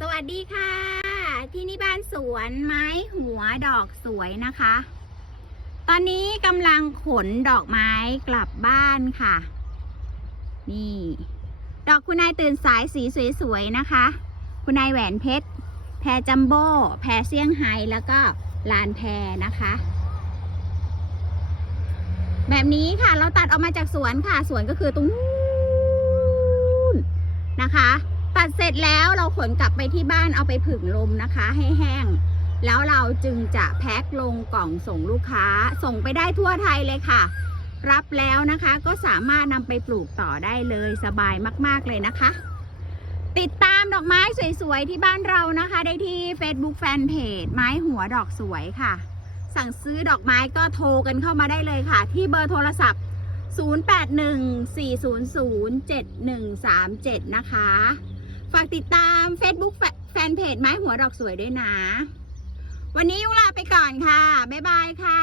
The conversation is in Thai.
สวัสดีค่ะ ที่นี่บ้านสวนไม้หัวดอกสวยนะคะ ตอนนี้กำลังขนดอกไม้กลับบ้านค่ะ นี่ ดอกคุณนายตื่นสายสีสวยๆนะคะ คุณนายแหวนเพชร แพรจัมโบ้ แพรเซี่ยงไฮ้แล้วก็ลานแพรนะคะ แบบนี้ค่ะเราตัดออกมาจากสวนค่ะ สวนก็คือตรงนู้นนะคะ ตัดเสร็จแล้วเราขนกลับไปที่บ้านเอาไปผึ่งลมนะคะ ให้แห้ง แล้วเราจึงจะแพ็คลงกล่องส่งลูกค้า ส่งไปได้ทั่วไทยเลยค่ะ รับแล้วนะคะก็สามารถนำไปปลูกต่อได้เลยสบายมาก ๆ เลยนะคะ ติดตามดอกไม้สวย ๆ ที่บ้านเรานะคะ ได้ที่ Facebook Fanpage ไม้หัวดอกสวยค่ะ สั่งซื้อดอกไม้ก็โทรกันเข้ามาได้เลยค่ะ ที่เบอร์โทรศัพท์0814007137 นะคะ ฝากติดตาม Facebook แฟนเพจไม้หัวดอกสวยด้วยนะ วันนี้ยุลาไปก่อนค่ะ บ๊ายบายค่ะ